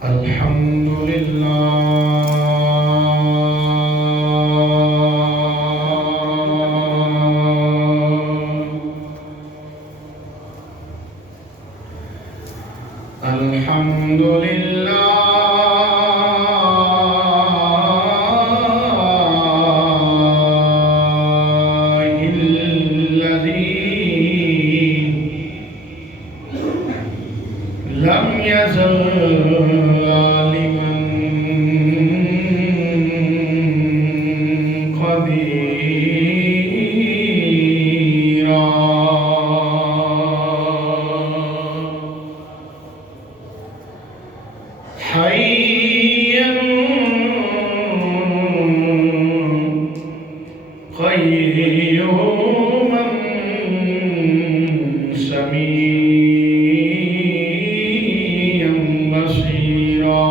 الحمد الذي لم يزل عالما قديرا حيا قيوما سميعا بصيرا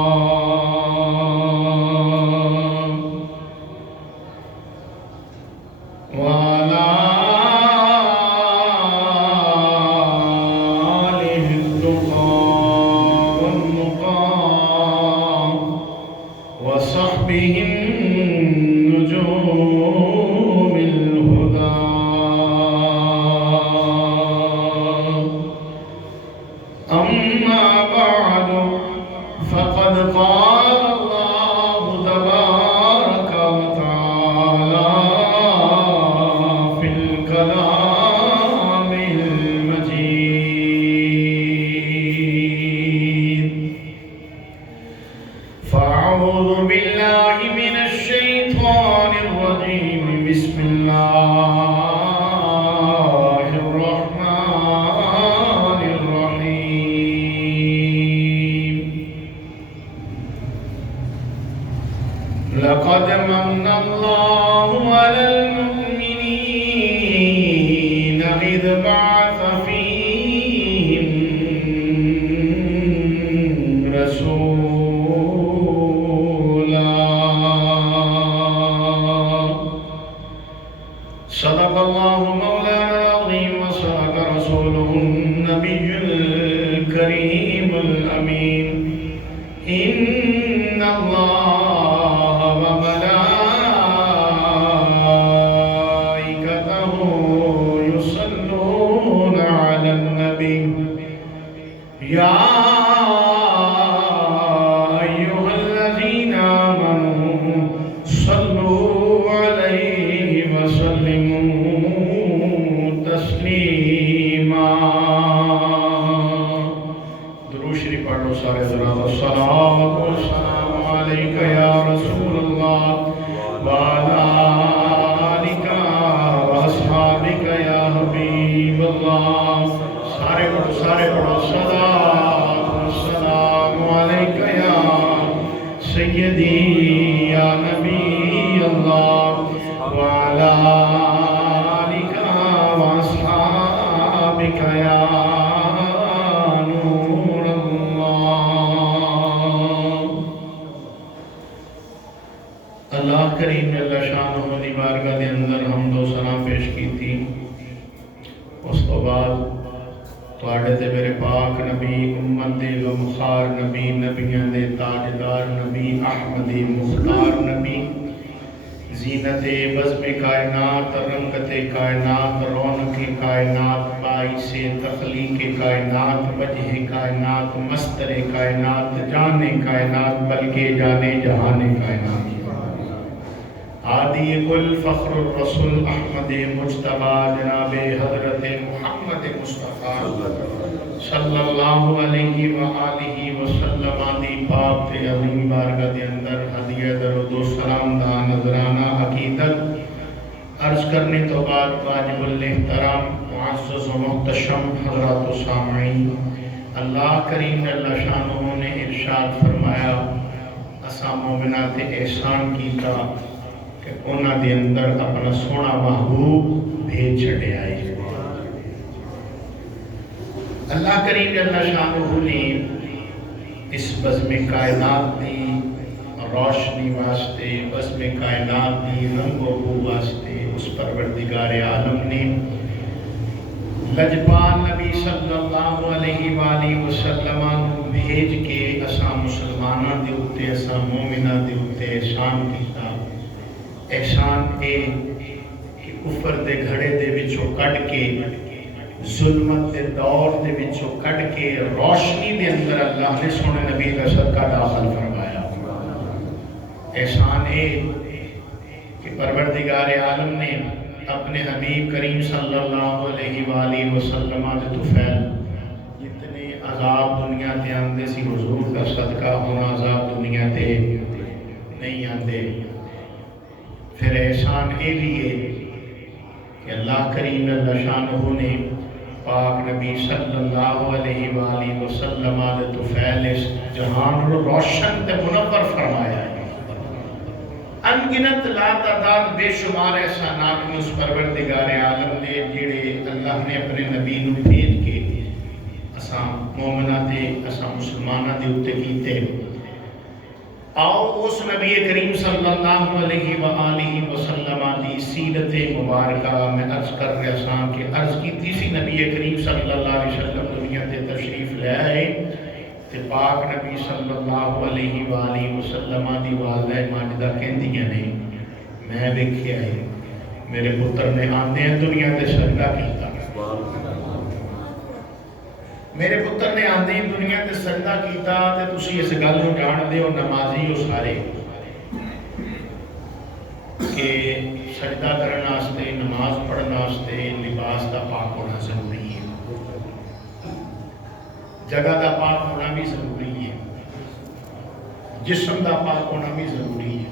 وعلى آله التقى والنقى وصحبه النجوم الهدى أما بعد فقد قال الله تبارك وتعالى في الكلام المجيد فأعوذ بالله من الشيطان الرجيم بسم الله الرحمن الرحيم لقد من الله على المؤمنين إذ بعث فيهم رسولا صدق الله مولانا العظيم وصدق رسوله النبي الكريم الأمين إن الله وملائكته يصلون على النبي يا أيها الذين آمنوا صلوا عليه وسلموا تسليما درود شریف پڑھ لو سارے حضرات الصلاۃ والسلام علیک یا رسول اللہ وعلی آلک واصحابک یا حبیب اللہ سارے پڑھو الصلاۃ والسلام علیک یا سیدی یا نبی اللہ وعلی آلک واصحابک یا نور اللہ اللہ کریم نے اللہ شانہ دی بارگاہ دے اندر حمد و ثنا پیش کی تھی اس تو بعد تواڈے تے میرے پاک نبی امت دے غمخوار نبی نبیاں دے تاجدار نبی احمدی مختار نبی زینت بزم کائنات رنگت کائنات رونق کائنات باعث تخلیق کائنات وجہ کائنات مصدر کائنات جان کائنات بلکہ جانے جہان کائنات عادی کل فخر الرسول احمد مجتبی جناب حضرت محمد مصطفیٰ صلی اللہ علیہ وآلہ وسلم دی پاک تے عظیم بارگاہ دے اندر ہدیہ درود و سلام دا نذرانہ عقیدت عرض کرنے تو بعد واجب الاحترام معزز و محتشم حضرات و سامعین اللہ کریم اللہ شانہ نے ارشاد فرمایا اسا مومنات احسان کیتا کہ انہاں دے اندر اپنا سونا محبوب بھیج چھڑے آئے اللہ کریم اللہ شانہ نے اس بزم کائنات دی روشنی واسطے بزم کائنات دی رنگ و بو واسطے اس پروردگار عالم نے لجپال نبی صلی اللہ علیہ وآلہ وسلم بھیج کے اساں مسلمان اتنے اساں مومنہ دے اتنے احسان کیتا. احسان اے کہ کفر دے گھڑے دے وچوں کڈ کے ظلمت دے دور دے وچوں کڈ کے روشنی دے اندر اللہ نے سونے نبی کا صدقہ داخل فرمایا. احسان اے کہ پروردگار عالم نے اپنے حبیب کریم صلی اللہ علیہ وآلہ وسلم دے طفیل جتنے عذاب دنیا تے آندے سی حضور کا صدقہ ہونا عذاب دنیا تے نہیں آندے. پھر احسان اے لیے کہ اللہ کریم اللہ شانہ نے پاک نبی صلی اللہ علیہ وآلہ وسلم دے طفیل اس جہان کو روشن تے منور فرمایا ہے. انگنت لا تعداد بے شمار احسانات میں اس پروردگار عالم نے جڑے اللہ نے اپنے نبی نو بھیج کے اساں مومنہ تے اساں مسلمانہ دے اتے کیتے. آؤ اس نبی کریم صلی اللہ علیہ وآلہ وسلم دی سیرت مبارکہ میں عرض کر رہا ساں کہ عرض کی تیسی نبی کریم صلی اللہ علیہ وسلم دنیا تے تشریف لے آئے تے پاک نبی صلی اللہ علیہ وآلہ وسلم دی والدہ ماجدہ کہندیاں نے میں دیکھے آئے میرے پتر نے آندے ہیں دنیا تے سجدہ کیتا. میرے پتر نے آندے ہیں دنیا تے سجدہ کیتا تے تسی اس گل نو جان دے ہو نمازی ہو سارے کہ سجدہ کرنا واسطے نماز پڑھنا واسطے لباس دا پاک ہونا ضروری ہے. جگہ دا پاک ہونا بھی ضروری ہے. جسم دا پاک ہونا بھی ضروری ہے.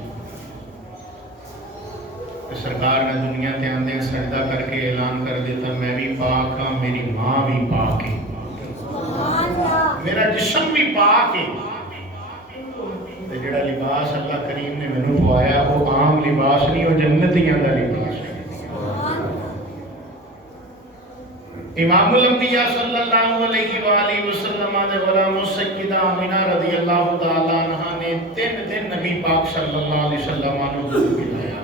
سرکار نے دنیا تے آندے سجدہ کر کے اعلان کر دیتا میں بھی پاک ہاں میری ماں بھی پاک ہے میرا جسم بھی پاک ہے. جڑا لباس اللہ کریم نے مینوں پوایا وہ عام لباس نہیں وہ جنتیاں دا لباس ہے. امام الانبیاء صلی اللہ علیہ وآلہ وسلم دے غلام سیدہ آمینہ رضی اللہ تعالیٰ عنہ نے 3 دن نبی پاک صلی اللہ علیہ وسلم نے دودھ پلایا.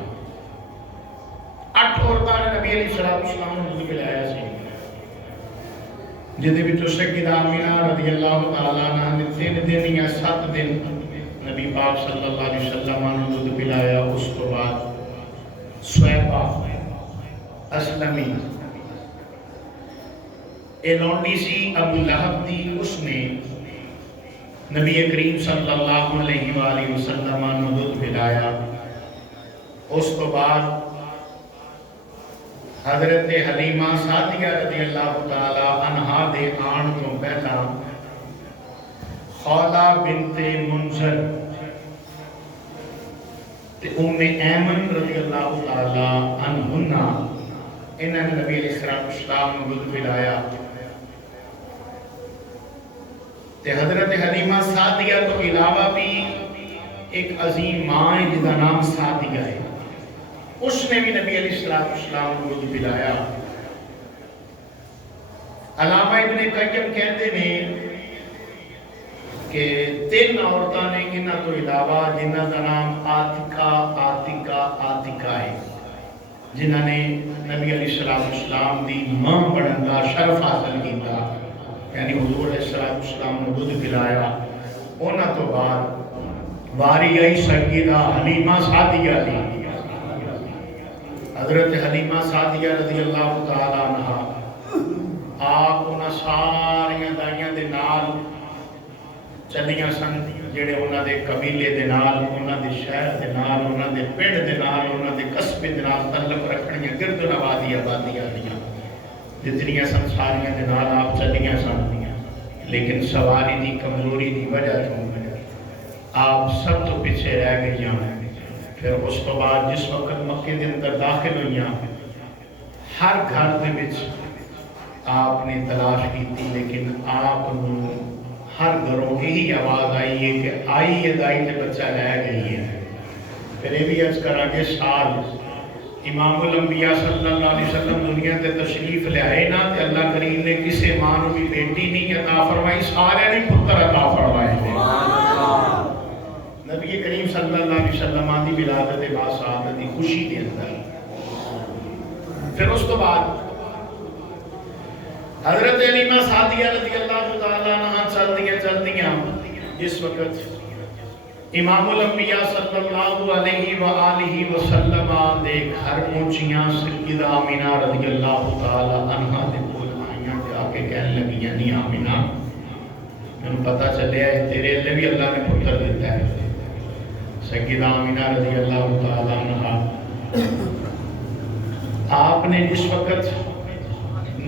8 عورتاں نے نبی علیہ السلام نے دودھ پلایا سی جدے وچوں سیدہ آمینہ رضی اللہ تعالیٰ عنہ نے 3 دن یا 7 دن نبی پاک صلی اللہ علیہ وسلم نے دودھ پلایا. اس تو بعد سویبہ اسلمی اے لونڈی سی ابو لہب دی اس نے نبی کریم صلی اللہ علیہ وآلہ وسلم نے دودھ پلایا. اس تو بعد حضرت حلیمہ سعدیہ رضی اللہ تعالی عنہا دے آن تو پہلا خولہ بنت منذر تے ایمن رضی اللہ تعالی عنہنہ انہاں نے نبی علیہ السلام نے دودھ پلایا. تے حضرت حلیمہ سعدیہ تو علاوہ بھی ایک عظیم ماں ہے جس کا نام سعدیہ ہے اس نے بھی نبی علیہ السلام کو دودھ پلایا. علامہ ابن قیم کہتے ہیں کہ 3 عورتاں نے انہاں تو علاوہ جنہاں کا نام عاتقہ ہے جنہاں نے نبی علیہ السلام دی ماں بنن دا شرف حاصل کیتا یعنی حضور علیہ السلام نے دودھ پلایا. انہاں تو بعد واری آئی سیدہ حلیمہ سعدیہ دی. حضرت حلیمہ سعدیہ رضی اللہ تعالی عنہ آپ انہاں ساریاں دائیاں دے نال چلیاں سن جڑے انہاں دے قبیلے دے نال انہاں دے شہر دے نال انہاں دے پنڈ دے نال انہاں دے قصبے دے نال تعلق رکھنیاں گرد نوادی آبادیاں دیاں جتنیاں سن ساریاں دے نال آپ چلیاں سن. لیکن سواری دی کمزوری دی وجہ تو آپ سب تو پیچھے رہ گئیاں. پھر اس کو بعد جس وقت مکے دے اندر داخل ہوئیاں ہر گھر دے وچ آپ نے تلاش کی تھی لیکن آپ ہر گھروں یہی آواز آئی ہے کہ آئی ہے دائی تے بچہ لے گئی ہے. پھر یہ بھی عرض کرا کہ سال امام الانبیاء صلی اللہ علیہ وسلم دنیا تے تشریف لے آئے نا تے اللہ کریم نے کسے ماں نو بھی بیٹی نہیں عطا فرمائی سارے نے پتر عطا فرمائے. نبی کریم صلی اللہ علیہ وسلم دی ولادت باسعادت دی خوشی دے اندر پھر اس تو بعد حضرت حلیمہ سعدیہ رضی اللہ تعالیٰ عنہ چل دیاں جس وقت امام الانبیاء صلی اللہ علیہ وآلہ وسلم دے گھر پہنچیاں سیدہ آمینہ رضی اللہ تعالی عنہ دے کول آئیاں تے آ کے کہنے لگیاں نہیں آمینہ میں پتہ چلیا ہے تیرے لیے بھی اللہ نے پتر دیتا ہے۔ سیدہ آمینہ رضی اللہ تعالی عنہ آپ نے جس وقت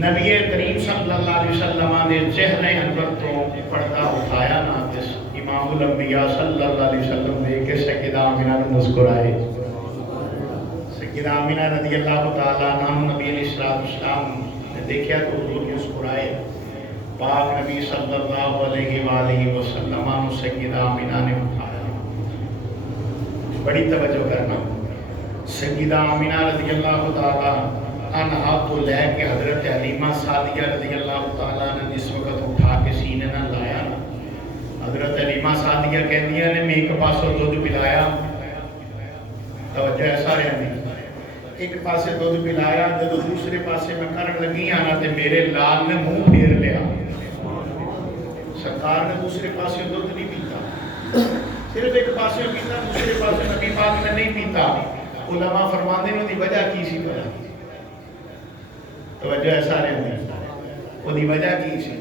نبی کریم صلی اللہ علیہ وسلم نے چہرے انور تو پردہ اٹھایا نا امام الانبیاء صلی اللہ علیہ وسلم دیکھ کے سیدہ آمینہ نے مسکرائے۔ سیدہ آمینہ رضی اللہ تعالیٰ عنہ نبی علیہ السلام نے دیکھا تو حضور مسکرائے۔ پاک نبی صلی اللہ علیہ وآلہ وسلم نے سیدہ آمینہ نے اٹھایا۔ بڑی توجہ کرنا، سیدہ آمینہ رضی اللہ تعالیٰ عنہ کو لے کے حضرت حلیمہ سعدیہ رضی اللہ تعالیٰ نے جس وقت اٹھا کے سینے نہ لایا، حضرت حلیمہ سعدیہ کہندیاں نے میں ایک پاسوں دودھ پلایا، توجہ ہے سارے ہمیں، ایک پاسے دودھ پلایا، جب دوسرے پاسے میں کرن لگی آنا تے میرے لال نے منہ پھیر لیا۔ سرکار نے دوسرے پاسے دودھ نہیں پیتا، صرف ایک پاسے پیتا، دوسرے پاسے نبی پاک نے نہیں پیتا۔ علماء فرماندے نے دی وجہ کی سی پتا، توجہ ہے سارے ہمیں، وہ دی وجہ کی سی؟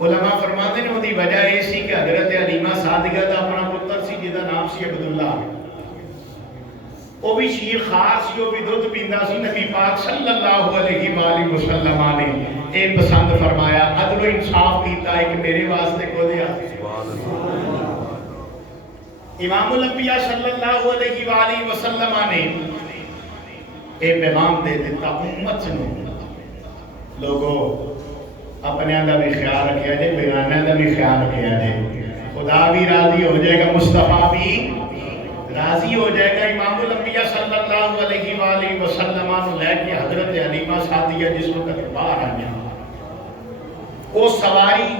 علماء فرماتے ہیں وہ دی وجہ یہ سی کہ حضرت حلیمہ سعدیہ دا اپنا پتر سی جدا نام سی عبداللہ، وہ بھی شیر خاص سی، وہ بھی دودھ پیندا سی۔ نبی پاک صلی اللہ علیہ وآلہ وسلم نے اے پسند فرمایا، عدل و انصاف کیتا ہے کہ میرے واسطے کو دیا۔ امام الانبیاء صلی اللہ علیہ وآلہ وسلم نے اے پیغام دے دیتا امت نو، لوگوں اپنے اندر بھی خیال رکھیا جائے، بیگانے اندر بھی خیال رکھیا جائے، خدا بھی راضی ہو جائے گا، مصطفیٰ بھی راضی ہو جائے گا۔ امام الانبیاء صلی اللہ علیہ وآلہ وسلم نے لے کے حضرت حلیمہ سعدیہ جس وقت باہر آیا، وہ سواری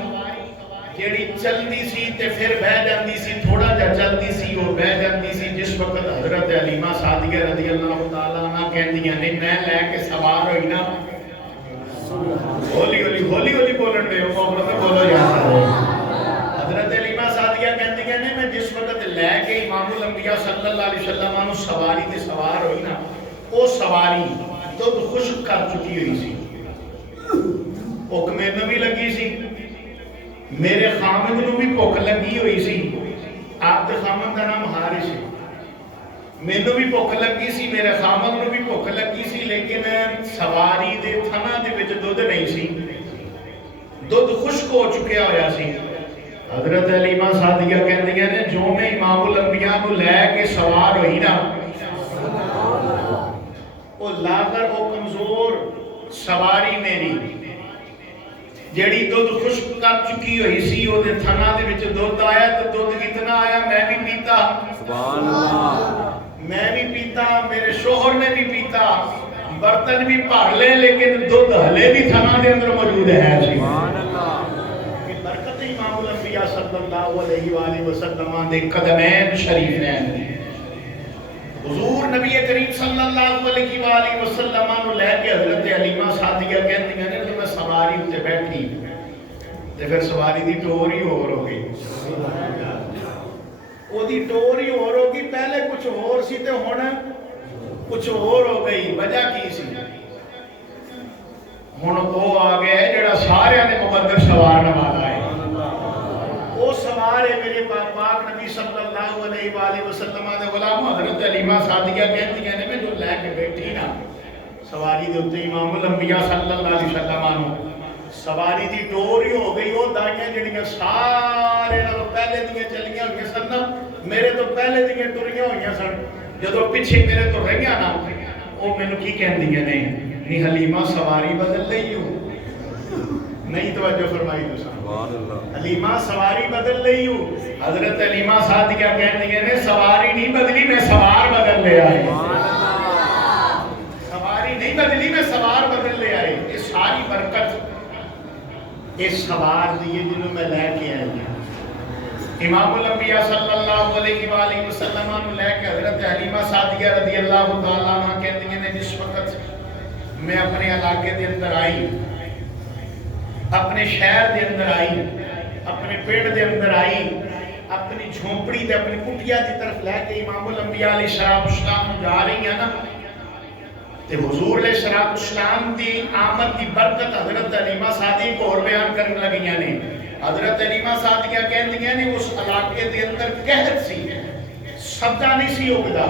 جیڑی چلدی سی تے پھر بہ جاندی سی، تھوڑا جا چلدی سی اور بہ جاندی سی، جس وقت حضرت حلیمہ سعدیہ رضی اللہ تعالیٰ عنہ کہندیاں نے میں لے کے سوار ہوئی نا، ہولی ہولی ہولی ہولی بولن دے بولو یا حضرت حلیمہ سعدیہ کہندی ہیں میں جس وقت لے کے امام الانبیاء صلی اللہ علیہ وسلم عنہ سواری تے سوار ہوئی نا، وہ سواری دودھ خشک کر چکی ہوئی سی، بھوک مینوں بھی لگی سی، میرے خامد نو بھی بھوک لگی ہوئی سی، آپ دے خامد دا نام حارث سی، مینوں بھی بھوک لگی سی، میرے خامد نو بھی بھوک لگی سی، لیکن سواری دے تھنا دے وچ دودھ نہیں سی، دودھ خشک ہو چکیا ہویا سی۔ حضرت حلیمہ سعدیہ کہندیاں نے جو میں امام الانبیاء کو لے کے سوار ہوئی نا، وہ لا کر وہ کمزور سواری میری جیڑی دودھ خشک کر چکی ہوئی سی، وہ دے تھنا دے وچ دودھ آیا تو دودھ اتنا آیا میں بھی پیتا، سبحان اللہ، میں بھی پیتا، میرے شوہر نے بھی پیتا، برتن بھی بھر لے، لیکن دودھ ہلے بھی تھنا دے اندر موجود ہے۔ سبحان اللہ، کہ برکت امام الانبیاء صلی اللہ علیہ وآلہ وسلم دے قدمین شریف نے حضور نبی کریم صلی اللہ علیہ وآلہ وسلم نے لے کے حضرت حلیمہ سعدیہ کہندیاں نے تو میں سواری تے بیٹھی تے پھر سواری دی ٹور ہی اور ہو گئی، وہ دی ٹور ہی اور ہو گئی، پہلے کچھ اور سی تے ہن کچھ اور ہو گئی۔ وجہ کی سی؟ ہن وہ آ گیا ہے جڑا سارے نے مقدر سوارن والا ہے، وہ سوار ہے میرے پاک نبی صلی اللہ علیہ وآلہ وسلم دے غلام حضرت حلیمہ سعدیہ کہندی ہیں میں جو لے کے بیٹھی نا سواری دے اوتے امام الانبیاء صلی اللہ علیہ وسلم سواری دی ٹور ہی ہو گئی، وہ دائیاں جڑیاں سارے نال پہلے دیاں چلیاں ہوئیاں سن، میرے تو پہلے دیاں ٹریاں ہوئیاں سن، جدوں پیچھے میرے تو رہیاں نا وہ مینوں کی کہندیاں نہیں حلیمہ سواری بدل لئی ہو، نہیں توجہ فرمائی تو سبحان اللہ، حلیمہ سواری بدل لئی ہو۔ حضرت حلیمہ سعدیہ کہندیاں نے سواری نہیں بدلی میں سوار بدل لے آئے، سواری نہیں بدلی میں سوار بدل لے آئے۔ یہ ساری برکت اس سوار دیئے جنہوں میں لے کے آئی ہیں۔ امام الانبیاء صلی اللہ علیہ وآلہ وسلم نے لے کے حضرت حلیمہ سعدیہ رضی اللہ تعالیٰ عنہ کہندیاں نے جس وقت میں اپنے علاقے دے اندر آئی، اپنے شہر دے اندر آئی، اپنے پیڑ دے اندر آئی، اپنی جھونپڑی تے اپنی کٹیا دی طرف لے کے امام الانبیاء علیہ السلام جا رہی ہیں نا، تے حضور علیہ السلام دی آمد دی برکت حضرت علیمہ سعدی کو اور بیان کرنے لگیاں نے۔ حضرت علیمہ سعدیہ کہندیاں نے اس علاقے دے اندر قحط سی، سبزہ نہیں سی اگدا،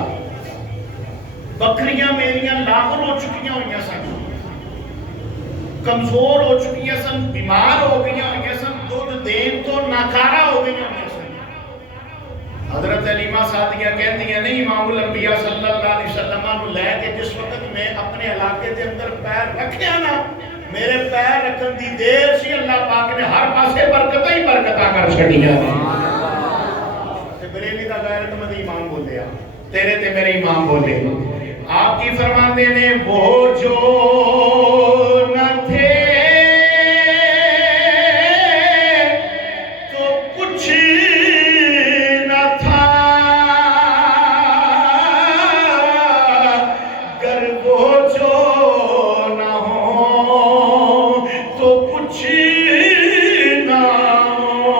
بکریاں میریاں لاغل ہو چکیاں ہوئیاں سن، کمزور ہو چکیاں سن، بیمار ہو گئیاں ہوئیاں سن، دودھ دین تو ناکارہ ہو گئیاں ہوئیاں سن۔ حضرت علیمہ سعدیہ کہندیاں نہیں امام الانبیاء صلی اللہ علیہ وسلم نے لے کے جس وقت میں اپنے علاقے دے اندر پیر رکھیا نا، میرے پیر رکھن دی دیر سی اللہ پاک نے ہر پاسے برکتہ ہی برکتہ کر چھڑیا۔ بریلی دا غیرت مند امام بولے تیرے تے میرے امام بولے، آپ کی فرماندے نے وہ جو نہ تھے تو کچھ نہ تھا، گر وہ جو نہ ہو تو کچھ نہ ہو،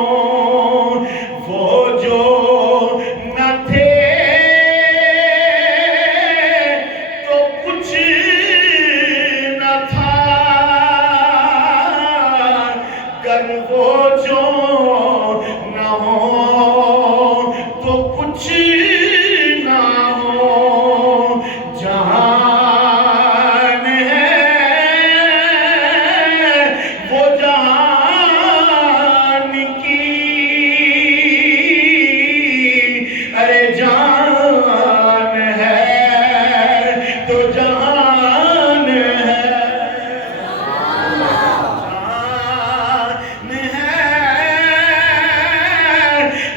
وہ جو نہ تھے تو کچھ نہ تھا، گر وہ جو نہ ہو تو کچھ نہ ہو، جہان ہے وہ جہان کی، ارے جان ہے تو جہان ہے، جان ہے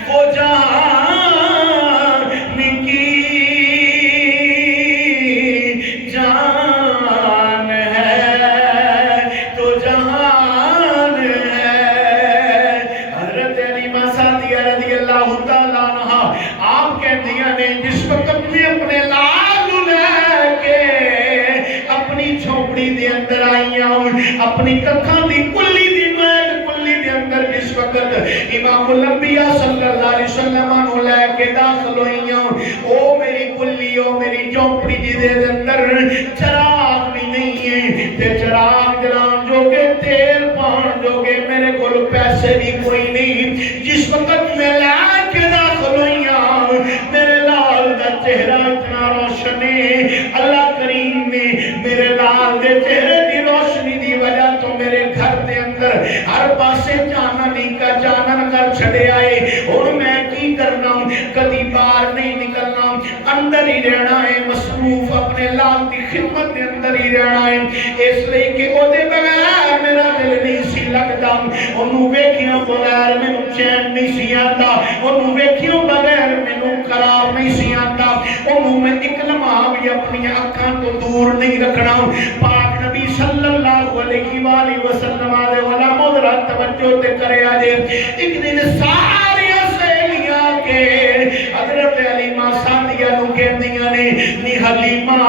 وہ جہان کی، جان ہے تو جہان ہے۔ حضرت علیمہ سعدیہ رضی اللہ تعالیٰ عنہ آپ کہندیاں نے جس وقت میں اپنے لال لے کے اپنی جھونپڑی دے اندر آئیاں، اپنی ککھاں دی کلی دی میل کلی دے اندر جس وقت امام الانبیاء صلی اللہ علیہ وسلم نو لے کے داخل ہوئیاں، او میری کلی او میری جھونپڑی جی دے اندر چراغ بھی نہیں ہے، تے چراغ جلان جو کہ تیل پان جو کہ میرے کول پیسے بھی کوئی نہیں۔ جس وقت میں لے کے داخل ہوئیاں میرے لال دا چہرہ اتنا روشن ہے، اللہ کریم نے میرے لال دے چہرے دی روشنی دی وجہ تو میرے گھر دے اندر ہر پاسے جاننی کا جانن کر چھڑے آئے، اور میں کی کرنا کدی باہر نہیں نکلنا، اندر ہی رہنا ہے، مصروف اپنے لال دی خدمت دے اندر ہی رہنا ہے، اس لئے کہ او دے بغیر میرا دل نہیں سی لگتا، انہوں ویکھیاں بغیر میں چین نہیں سی آتا، انہوں ویکھیاں بغیر میں قرار نہیں سی آتا، انہوں میں ایک لمحہ بھی اپنی آنکھاں کو دور نہیں رکھنا۔ پاک نبی صلی اللہ علیہ وآلہ وسلم آلے والا مدرہ توجہ تے کرے آجے، ایک دن ساری سہیلیاں کے حضرت علیمہ سعدیہ نو کہندیاں نے نی حلیمہ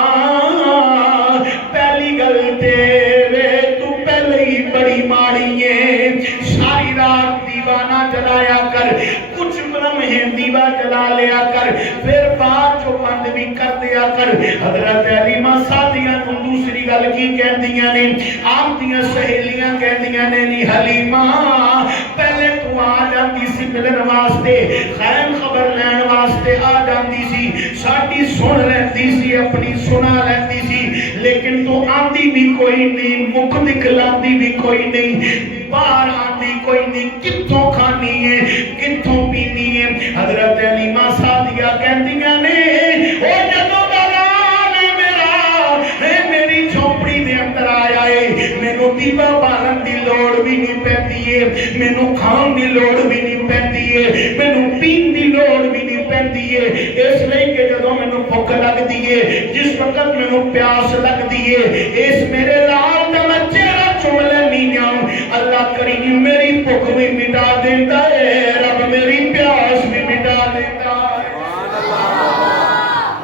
پہلی گل تیرے تو پہلے ہی بڑی ماڑی ہے، ساری رات دیوانہ جلایا کر، کچھ لمحے دیوا جلا لیا کر، پھر بات جو بند بھی کر دیا کر۔ حضرت علیمہ سعدیہ نو دوسری گل کی کہندیاں نے، آپ دیاں سہیلیاں کہندیاں نے نی حلیمہ پہلے تو آ جاندی سی ملن واسطے، خیر خبر لین واسطے آ جاندی سی، ساڈی سن لیندی سی، اپنی سنا لیندی سی، لیکن تو آندی بھی کوئی نہیں، مکھ دکھلاندی بھی کوئی نہیں، باہر آندی کوئی نہیں، کتھوں کھانی ہے کتھوں پینی ہے۔ حضرت علیمہ سعدیہ کہندیاں نے او جدو دلال میرا میری جھونپڑی دے اندر آیا ہے، مینوں دیوا بالن دی لوڑ بھی نہیں پیندی ہے، مینوں کھان دی لوڑ بھی نہیں پیندی ہے، مینوں پین دی لوڑ بھی نہیں پیندی ہے، اس لئے کہ جدو مینوں بھوک لگدی ہے، جس وقت مینوں پیاس لگدی ہے، اس میرے لال دا میں چہرہ چوم لینی ہوں، اللہ کریم میری بھوک بھی مٹا دیتا ہے، رب میری پیاس بھی مٹا دیتا ہے۔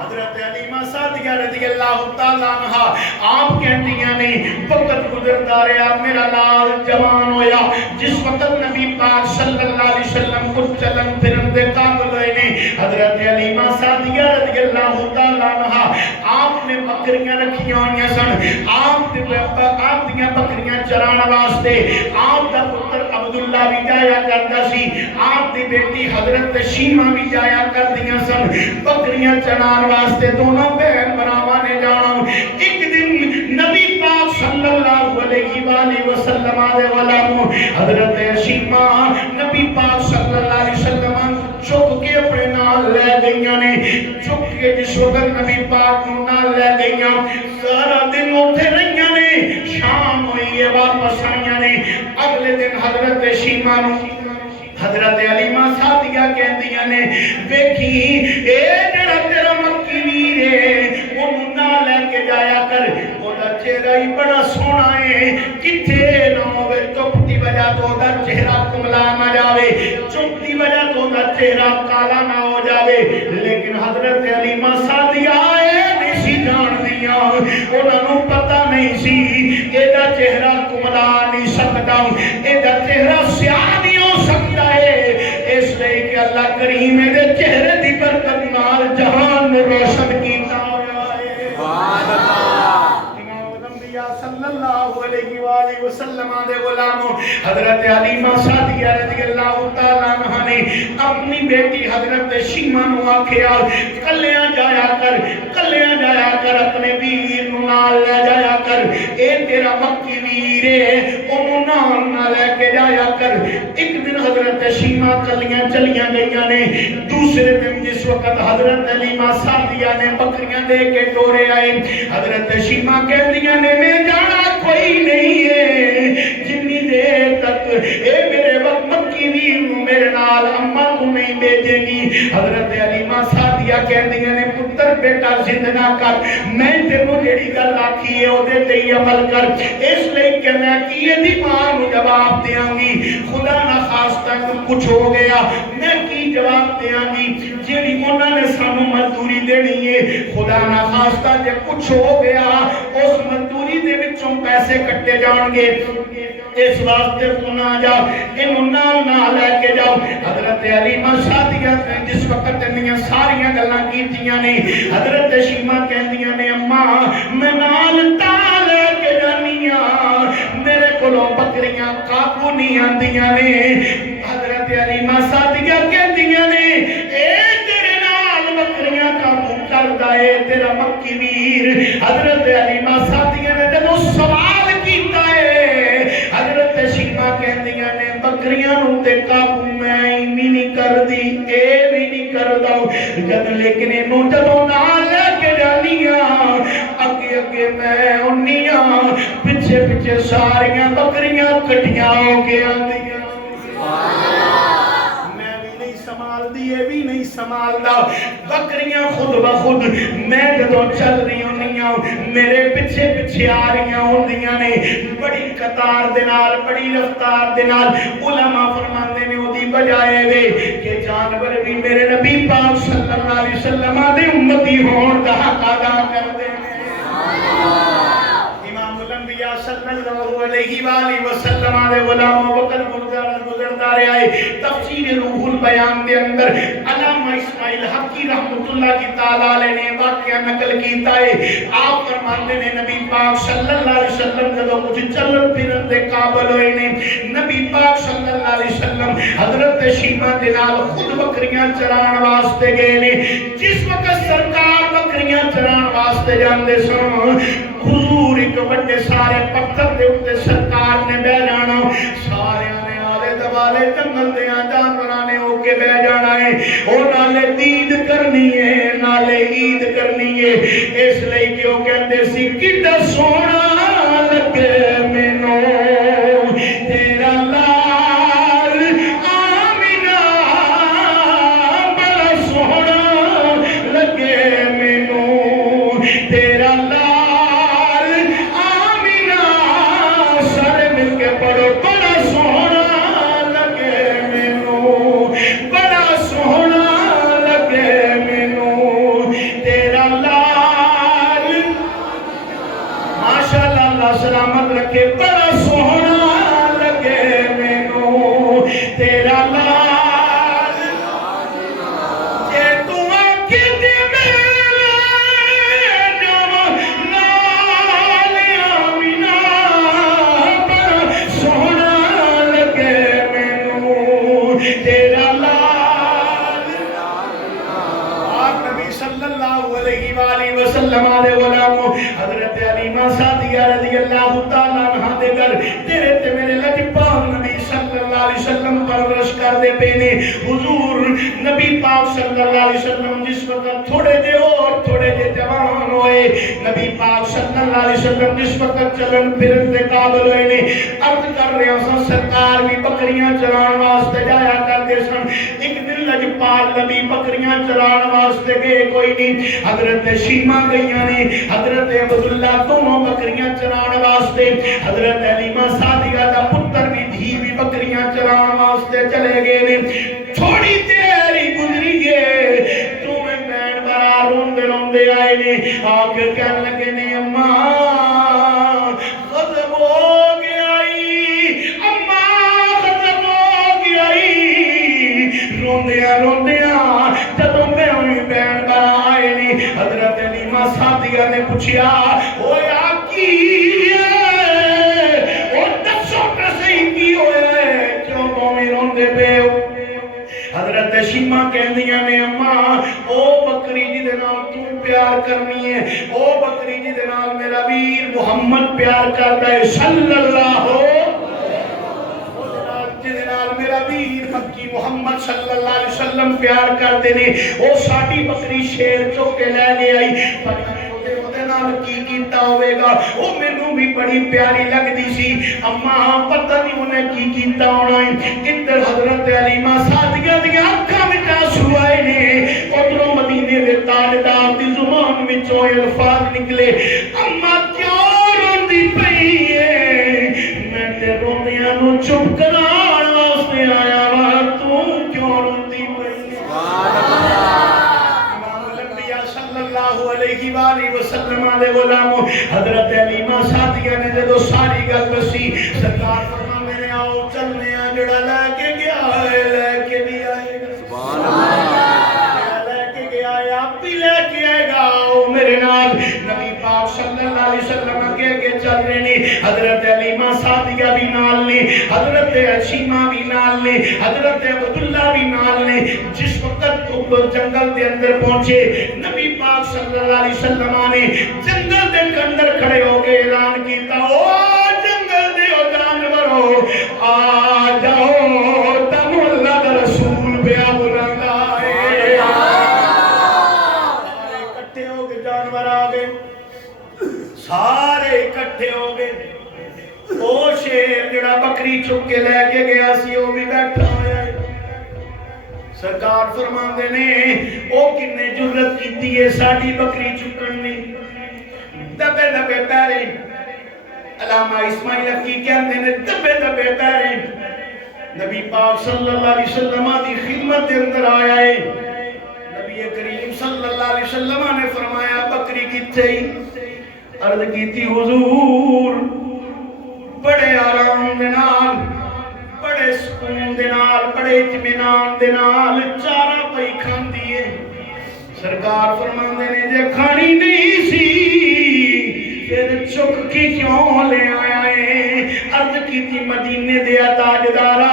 حضرت علیمہ سعدیہ سعدیہ رضی اللہ تعالیٰ عنہ آپ کہندیاں نے وقت گزرتا رہا میرا لال جوان ہویا جس وقت نبی پاک صلی اللہ علیہ وسلم کو چلن پھرن دے قابل ہوئے نے حضرت علیمہ سعدیہ رضی اللہ تعالیٰ عنہ آپ نے بکریاں رکھیاں ہوئیاں سن آپ دیاں بکریاں چران واسطے آپ دا پتر عبداللہ بھی جایا کرتا سی آپ دی بیٹی حضرت شیمہ بھی جایا کر دیاں سن بکریاں چران واسطے دونوں بہن براواں نے جانا ایک دن نبی پاک صلی اللہ علیہ وآلہ وسلم آدھے غلام حضرت شیمہ نبی پاک صلی اللہ علیہ وسلم چک کے اپنے نال لے گئیاں نے چک کے جس وقت نبی پاک نال لے گئیاں سارا دن اٹھے رہیاں نے شام ہوئی ہے واپس آئیاں نے اگلے دن حضرت شیمہ نو حضرت علیمہ سعدیہ کہندیاں نے ویکھی اے جڑا تیرا مکی ویر ہے انہوں نہ لے کے جایا کر وہ دا چہرہ ہی بڑا سونا ہے کتھے نہ ہوئے چپ دی وجہ تو دا چہرہ کملا نہ جاوے چپ دی وجہ تو دا چہرہ کالا نہ ہو جاوے لیکن حضرت علیمہ سعدیہ نہیں سی جان دیا انہوں نے پتہ نہیں سی اے دا چہرہ کملا نہیں سکتا اے دا چہرہ سیاہ نہیں ہو سکتا اس لئے کہ اللہ کریم دے چہرے دی برکت نال جہان میں روشن کیتا ہویا ہے سبحان اللہ امام الانبیاء صلی اللہ علیہ وآلہ وسلم دے غلاموں حضرت علیمہ سعدیہ رضی اللہ تعالیٰ عنہ نے اپنی بیٹی حضرت شیمہ نو آکھیا کلیاں جایا کر اپنے ویر نو نال لے جایا کر اے تیرا مکی ویر ہے انہوں نال نہ لے کے جایا کر ایک دن حضرت شیمہ کلیاں چلیاں گئیاں نے دوسرے دن جس وقت حضرت علیمہ سعدیہ نے بکریاں دے کے ٹورے آئے حضرت شیمہ کہندیاں نے میں جانا کوئی نہیں ہے جتنی دیر تک اے میرے وقت مکی ویر میرے نال اماں کو نہیں بھیجے گی حضرت علیمہ سعدیہ کہندیاں نے پتر بیٹا زند نہ کر میں تینوں جیڑی گل آکھی ہے او دے تے عمل کر اس لئے کہ میں کیے دی ماں نو جواب دیاں گی خدا نہ خواستہ کچھ ہو گیا میں کی جواب دیاں گی جیڑی انہوں نے سانو مزدوری دینی ہے خدا نہ خواستہ جے کچھ ہو گیا اس مزدوری دے وچوں پیسے کٹے جان گے اس واسطے تو نہ جاؤ انہوں نہ لے کے جاؤ حضرت علیمہ سعدیہ جس وقت انہیاں ساریاں گلاں کیتیاں نے حضرت شیمہ کہندیاں نے اماں میں نال تا لے کے جانیاں میرے کولوں بکریاں قابو نہیں آندیاں نے حضرت علیمہ سعدیہ کہندیاں نے اے تیرے نال بکریاں قابو کر دائے تیرا مکی ویر حضرت علیمہ سعدیہ نے جب سوال کیتا ہے حضرت شیمہ کہندیاں نے بکریاں نو تے قابو میں بھی نہیں کر دی اے بھی نہیں کر داؤ جب لیکن انہوں جدوں نال لے کے جانیاں اگے میں انیاں پچھے ساریاں بکریاں کٹیاں ہو کے آندیاں میں بھی نہیں سنبھال دی یہ بھی نہیں سنبھال دا بکریاں خود بخود میں جدوں چل رہی ہونیاں میرے پچھے آ رہیاں ہوندیاں نے بڑی قطار دنال بڑی رفتار دنال علماء فرماندے نے وہ دی بجائے وے کہ جانور بھی میرے نبی پاک صلی اللہ علیہ وسلم دے امتی ہون دا حق ادا کر دے امام الانبیاء صلی اللہ علیہ وآلہ وسلم دے غلام وقت گزرتا رہا ہے تفسیر روح البیان دے اندر علامہ اسماعیل حقی رحمت اللہ کی تعالی نے واقعہ نقل کیتا ہے آپ فرماتے نے نبی پاک صلی اللہ علیہ وسلم جدوں کچھ چلن پھرن دے قابل ہوئے نے نبی پاک صلی اللہ علیہ وسلم حضرت شیمہ دے نال خود بکریاں چران واسطے گئے نے جس وقت سرکار بکریاں چران واسطے جاندے سن حضور ایک بڑے سارے پتھر دے اوتے سرکار نے بیٹھ جانا سارے نے آلے دوالے جنگل دے جانوراں نے ہو کے بیٹھ جانا ہے او نالے دید کرنی ہے نالے عید کرنی ہے اس لئے کہ وہ کہندے سی کڈا سونا لگے مینوں تیرا لال آمینہ بڑا سونا لگے مینوں تیرا لال آمینہ سارے مل کے پڑھو بڑا سونا لگے مینوں بڑا سونا لگے مینوں تیرا لال مولا سلامت رکھے بڑا سوہنا لگے مینوں تیرا لال جے تو آنکھ دی میرے جاواں نال آمینہ بڑا سوہنا لگے مینوں تیرا لال صلی اللہ علیہ وآلہ وسلم آلے غلاموں حضرت علیمہ سعدیہ رضی اللہ تعالیٰ عنہ دے گر تیرے تے میرے لجپال نبی صلی اللہ علیہ وسلم پرورش کر دے پینے حضور نبی پاک صلی اللہ علیہ وسلم جس وقت تھوڑے دے اور تھوڑے دے جوان ہوئے نبی پاک صلی اللہ علیہ وسلم جس وقت چلن پھرن دے قابل ہوئے نے عرض کر رہے ہیں سرکار بھی بکریاں چران واسطے جایا کرتے سن ایک دن لجپال نبی بکریاں چران واسطے گئے کوئی نہیں حضرت شیمہ گئیاں نے حضرت عبداللہ دونوں بکریاں چران واسطے حضرت علیمہ سعدیہ دا پتر بھی دھی بھی بکریاں چران واسطے چلے گئے نے تھوڑی دیری گزری گئے تمہیں بین برا روندے روندے آئے نے آگے کہنے لگے نے اماں غضب ہو گیا اماں غضب ہو گیا روندیاں روندیاں جدوں میں ہوئی بین برا آئے نے حضرت علیمہ سعدیہ نے پوچھیا ہویا کی ہے اور دسو کسے کی ہویا ہے کیوں قومی روندے پہ ہو حضرت شیمہ کہندیاں نے اماں او بکری جی دے نال تو پیار کرنی ہے او بکری جی دے نال میرا ویر محمد پیار کرتا ہے صلی اللہ میرا ویر مکی محمد صلی اللہ علیہ وسلم پیار کرتے نے وہ ساڑی بکری شیر چوکے لے لے آئی پتہ نہیں ہوتے نال کی کیتا ہوئے گا وہ میں نو بھی بڑی پیاری لگ دی سی اماں پتہ نہیں انہیں کی کیتا ہونا ہے ادھر حضرت علیمہ سعدیہ دیا آنکھاں میں آنسو آئے نے ادھروں مدینے دے تاجدار دی زبان میں چوئے الفاظ نکلے اماں کیوں روندی پئی ہے میں تے روندیاں نو چپ کران واسطے آیا وا تو کیوں روندی پئی امام الانبیاء صلی اللہ علیہ وآلہ وسلم علیہ غلاموں حضرت علیمہ سعدیہ نے جدو ساری گل بسی سرکار فرماندے نے آؤ چلنے آ جڑا لے کے گیا ہے لے کے بھی آئے گا سبحان اللہ لے کے گیا ہے آپ بھی لے کے آئے گا آؤ میرے نال نبی پاک صلی اللہ علیہ وسلم کے چل رہے نے حضرت علیمہ سعدیہ بھی نال نے حضرت شیمہ بھی نال نے حضرت عبداللہ بھی نال نے جس وقت جنگل دے اندر پہنچے نبی پاک صلی اللہ علیہ وسلم نے جنگل دے اندر کھڑے ہو کے اعلان کیتا او جنگل دے او جانورو آ جاؤ تم اللہ کا رسول بیا بلندا ہے اکٹھے ہو کے جانور آ گئے سارے اکٹھے ہو گئے او شیر جڑا بکری چک کے لے کے گیا سی وہ بھی بیٹھا ہویا ہے سرکار فرماندے نے او کنے جرت کیتی ہے ساڈی بکری چکن دی دبے دبے پیرے علامہ اسماعیل کی کہندے نے دبے دبے پیرے نبی پاک صلی اللہ علیہ وسلم دی خدمت دے اندر آیا ہے نبی کریم صلی اللہ علیہ وسلم نے فرمایا بکری کتے ہی عرض کیتی حضور بڑے آرام دے نال بڑے سکون دے نال بڑے اطمینان دے نال چارہ پئی کھاندی ہے سرکار فرماندے نے جے کھانی نہیں سی پھر چک کے کیوں لے آیا ہے عرض کیتی مدینے دے تاجدارا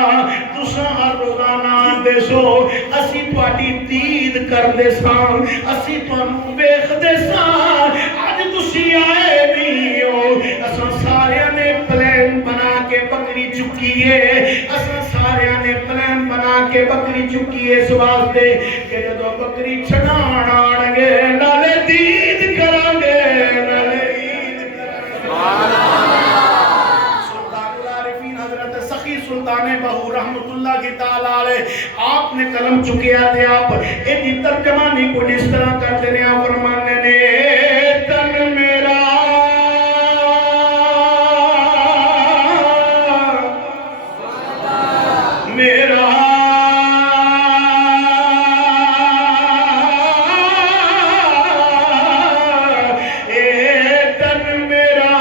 تساں ہر روزانہ آندے سو اسی تہاڈی دید کردے ساں اسی تانوں ویکھدے ساں اج تسی آئے نہیں ہو اساں سارے نے پلان بنا کے بکری چکی ہے اساں سارے نے پلان بنا کے بکری چکی ہے اس واسطے کہ جدوں بکری چھڑان آن گے نالے دید کران گے نالے سلطان بہو رحمت اللہ کی تعالیٰ علیہ آپ نے قلم چکیا تھے آپ ایدی ترجمانی کو اس طرح کرتے ہیں آپ فرمانے نے تن میرا میرا اے تن میرا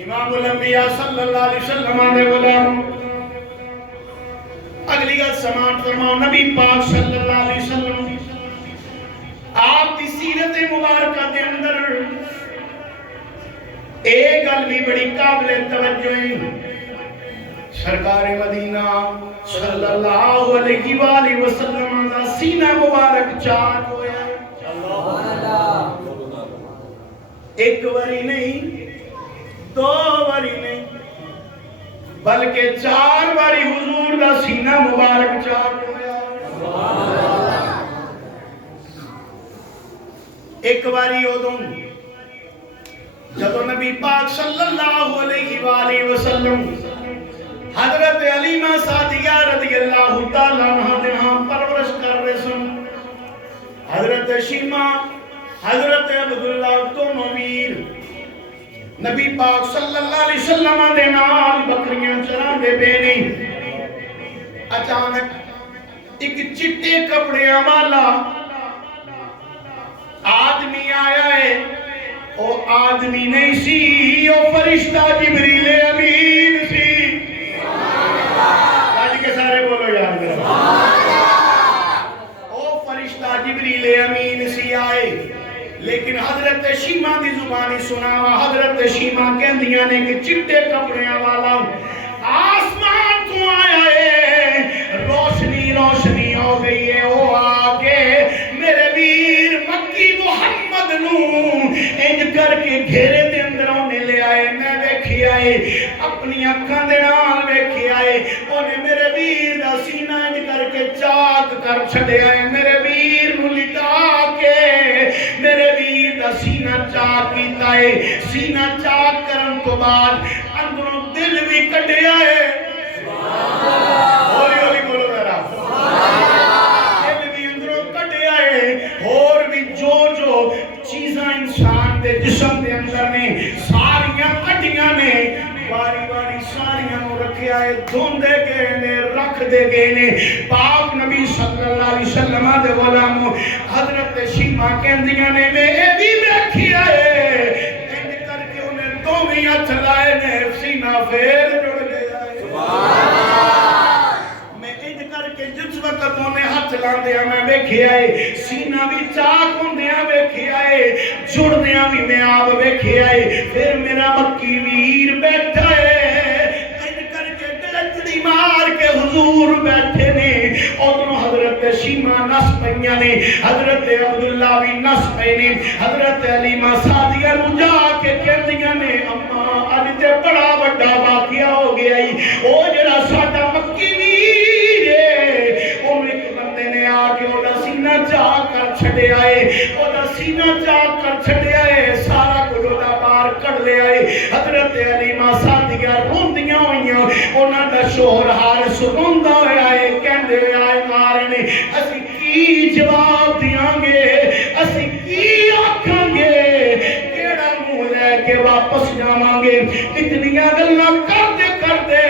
امام الانبیاء صلی اللہ علیہ وسلم نے غلام اگلی گل سماعت فرماؤ نبی پاک صلی اللہ علیہ وسلم آپ کی سیرت مبارکہ دے اندر ایک گل بھی بڑی قابل توجہ ہے سرکار مدینہ صلی اللہ علیہ وآلہ وسلم دا سینہ مبارک چاک ہویا ایک واری نہیں دو واری نہیں بلکہ چار واری حضور دا سینہ مبارک چاک ہویا ایک واری ادوں جب نبی پاک صلی اللہ علیہ وآلہ وسلم حضرت علیمہ سعدیہ رضی اللہ تعالیٰ عنہ دے ہاں پرورش کر رہے سن حضرت شیمہ حضرت عبداللہ دونوں ویر نبی پاک صلی اللہ علیہ وسلم دے نال بکریاں چران دے بینے اچانک ایک چٹے کپڑے والا آدمی آیا ہے او آدمی نہیں سی او فرشتہ جبریل امین سی آج کے سارے بولو یاد کرو او فرشتہ جبریل امین سی آئے لیکن حضرت شیمہ دی زبانی سناوا حضرت شیمہ کہندیاں نے کہ چٹے کپڑیاں والا آسمان تو آیا ہے روشنی روشنی ہو گئی ہے او آگے میرے ویر مکی محمد نو انج کر کے گھیرے دے اندر ہونے لے آئے میں ویکھی آئے اپنی اکھاں دے نال ویکھی آئے اونے میرے ویر دا سینہ انج کر کے چاک کر چھڈے آئے میرے ویر نو لٹا کے میرے ویر دا سینہ چاک کیتا ہے سینہ چاک کرن تو بعد اندروں دل بھی کٹے آئے ہولی ہولی بولو ذرا دل بھی اندروں کٹے آئے اور بھی جو چیزاں انسان دے جسم دے اندر نے ساریاں کٹیاں نے باری باری ساریاں نو رکھے آئے دھوندے گئے نے رکھ دے گئے نے پاک نبی صلی اللہ علیہ وسلم دے غلاموں حضرت شیمہ کہندیاں نے میں اے بھی رکھی آئے انج کر کے انہیں دومی ہتھ لائے نے سینہ پھر جڑ گیا ہے میں انج کر کے جس وقت انہیں ہتھ لاندیا میں ویکھی آئے سینہ بھی چاک ہوندیاں ویکھی آئے جڑدیاں بھی میں آپ ویکھی آئے پھر میرا مکی ویر بیٹھا ہے انج کر کے گلچڑی مار کے حضور بیٹھے نے ادھروں حضرت شیمہ نس پئیاں نے حضرت عبداللہ بھی نس پئے نے حضرت علیمہ سعدیہ نو جا کے کہندیاں نے اماں اج تے بڑا بڑا واقعہ ہو گیا ہی او جڑا ساڈا مکی ویر ہے او ایک بندے نے آ کے اودا سینہ چاک کر چھڈے آئے اودا سینہ چاک کر چھڈے آئے سارا کچھ اودا باہر کڈ لے آئے حضرت علیمہ سعدیہ روندیاں ہوئیاں انہاں دا شوہر حارث روندا ہویا ہے کہندے آئے مارنے اسی کی جواب دیاں گے اسی کی آکھاں گے کیڑا منہ لے کے واپس جاواں گے اتنیاں گلاں کردے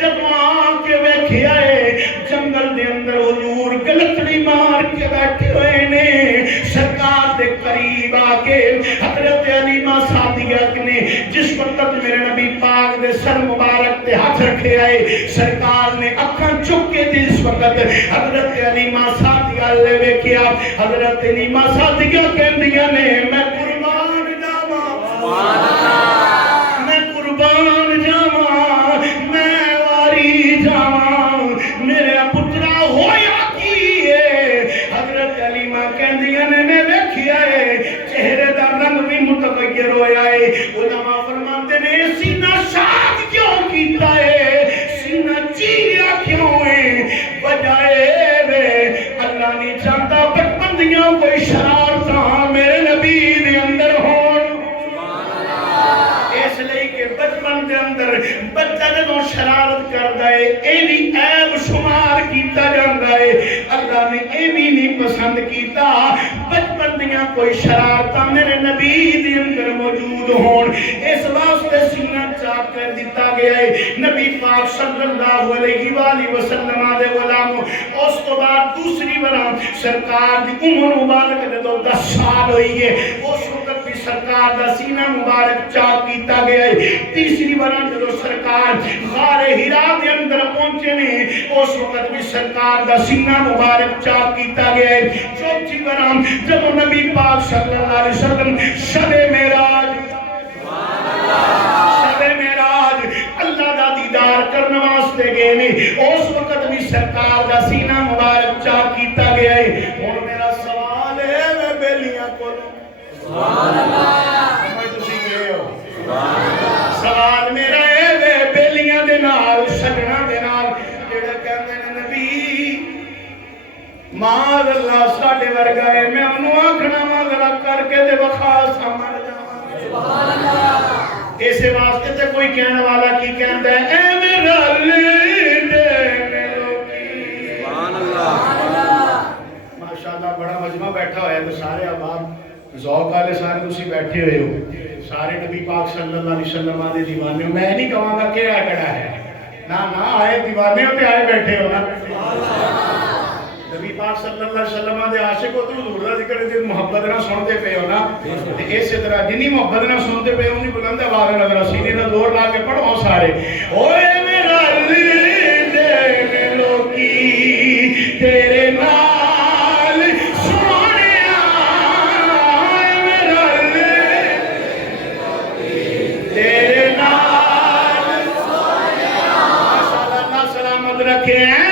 جدوں آ کے ویکھے آئے جنگل دے اندر حضور گلچڑی مار کے بیٹھے ہوئے نے سرکار دے قریب آ کے حضرت علیمہ سعدیہ نے جس وقت میرے نبی پاک دے سر مبارک تے ہاتھ رکھے آئے سرکار نے اکھاں چک کے جس وقت حضرت علیمہ سعدیہ لے ویکھیا حضرت علیمہ سعدیہ کہندیاں نے میں قربان جاواں سبحان اللہ میں قربان جاواں میں واری جاواں کوئی شرارتاں میرے نبی دے اندر موجود ہون، اس واسطے سینہ چاک کر دیتا گیا ہے نبی پاک صلی اللہ علیہ وآلہ وسلم دے غلاموں۔ اس تو بعد دوسری برام سرکار دی عمر مبارک دے 10 سال ہوئی ہے، اس وقت بھی سرکار دا سینہ مبارک چاک کیتا گیا ہے۔ تیسری برام جو سرکار غار ہرا دے اندر پہنچے نے، اس وقت بھی سرکار دا سینہ مبارک چاک کیتا گیا ہے۔ چوتھی برام جب نبی پاک صلی اللہ علیہ وسلم شب معراج اللہ دا دیدار کرنے واسطے گئے نے، اس وقت بھی سرکار دا سینہ مبارک چاک کیتا گیا ہے۔ اور میرا سوال ہے میں بیلیاں کولوں سبحان اللہ میں تسی گئے ہو سوال میرا ہے میں بیلیاں دے نال سجنا دے نال جڑے کہندے نے نبی ماں اللہ ساڈے ورگا ہے، میں انہوں آکھنا وا ذرا کر کے تے وکھا سمجھ جاواں سبحان اللہ۔ اسے واسطے تے کوئی کہنے والا کی کہندا ہے اے میرا لیڈے سبحان اللہ ماشاءاللہ بڑا مجمع بیٹھا ہوا ہے تو سارے احباب ذوق والے سارے تسی بیٹھے ہوئے ہو، سارے نبی پاک صلی اللہ علیہ وسلم دے دیوانے ہو، میں نہیں کہاں گا کہ کڑا ہے نا آئے دیوانے ہو تے آئے بیٹھے ہو نا نبی پاک صلی اللہ علیہ وسلم دے عاشق ہو تو حضور دا ذکر دے محبت نہ سنتے پے ہو نا، اسی طرح جنی محبت نہ سنتے پے انہی بلند آواز نظر سینے دا زور لا کے پڑھو سارے اوے میرا لیڈے لوکی تیرے نال سونیا میرا لیڈے لوکی تیرے نال سونیا ماشاءاللہ اللہ سلامت رکھے ہیں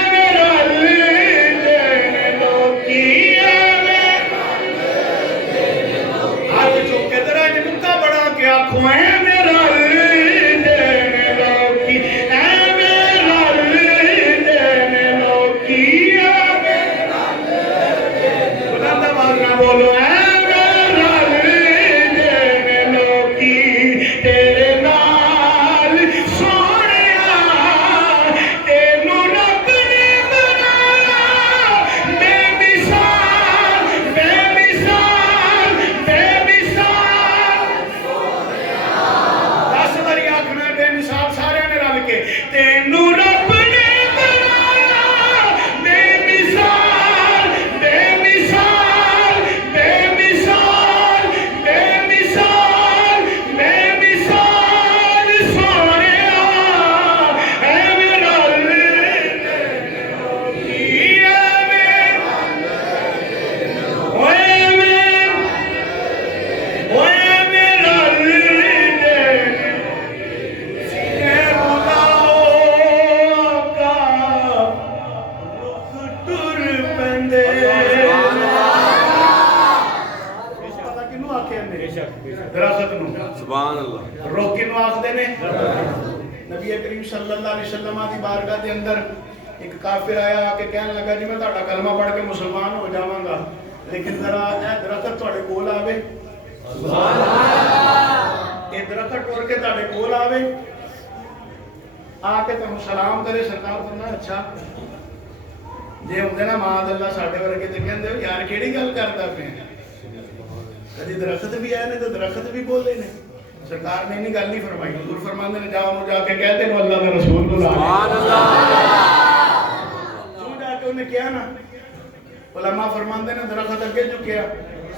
نبی کریم صلی اللہ علیہ وسلم دی بارگاہ دے اندر ایک کافر آیا آ کے کہنے لگا جی میں تہاڈا کلمہ پڑھ کے مسلمان ہو جاواں گا لیکن ذرا اے درخت تہاڈے کول آوے سبحان اللہ اے درخت ٹر کے تہاڈے کول آوے آ کے تانوں سلام کرے سرکار فرمایا اچھا جے ہوندے نا ماذ اللہ ساڈے ورگے تے کہندے یار کیڑی گل کردا پے کدی درخت بھی آئے نے تو درخت بھی بولے نے سرکار نے نہیں گل نہیں فرمائی حضور فرماندے نے جاؤ جا کے کہتے ہیں اللہ کے رسول کو سبحان اللہ تو جا کے انہیں کیا نا علماء فرماندے نے درخت اگے جھکیا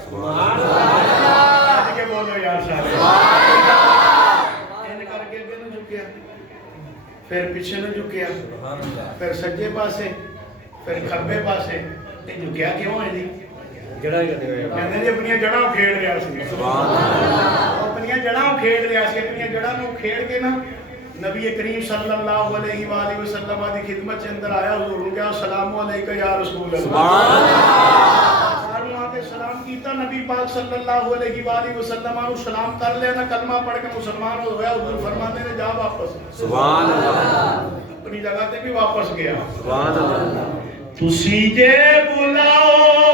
سبحان اللہ آج کے بولو یار سارے ان کر کے اگے نہ جھکیا پھر پیچھے نہ جھکیا پھر سجے پاسے پھر کھبے پاسے یہ جھکیا کیوں ہے جی جڑا ہی کہندے جی اپنی جڑاں کھیڑ رہا سی سبحان اللہ اپنی جڑاں کھیڑ رہا سی اپنی جڑاں نو کھیڑ کے نا نبی کریم صلی اللہ علیہ وآلہ وسلم دی خدمت اندر آیا حضور نے کہا السلام علیکم یا رسول اللہ سبحان اللہ سارے آ کے سلام کیتا نبی پاک صلی اللہ علیہ وآلہ وسلم نو سلام کر لیا نا کلمہ پڑھ کے مسلمان ہو گیا حضور فرماتے نے جا واپس سبحان اللہ اپنی جگہ تے بھی واپس گیا سبحان اللہ تسی جے بلاؤ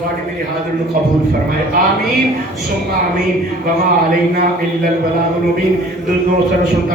واجب حاضر کو قبول فرمائے آمین ثم آمین وما علینا الا البلاغ المبین. درود و سلام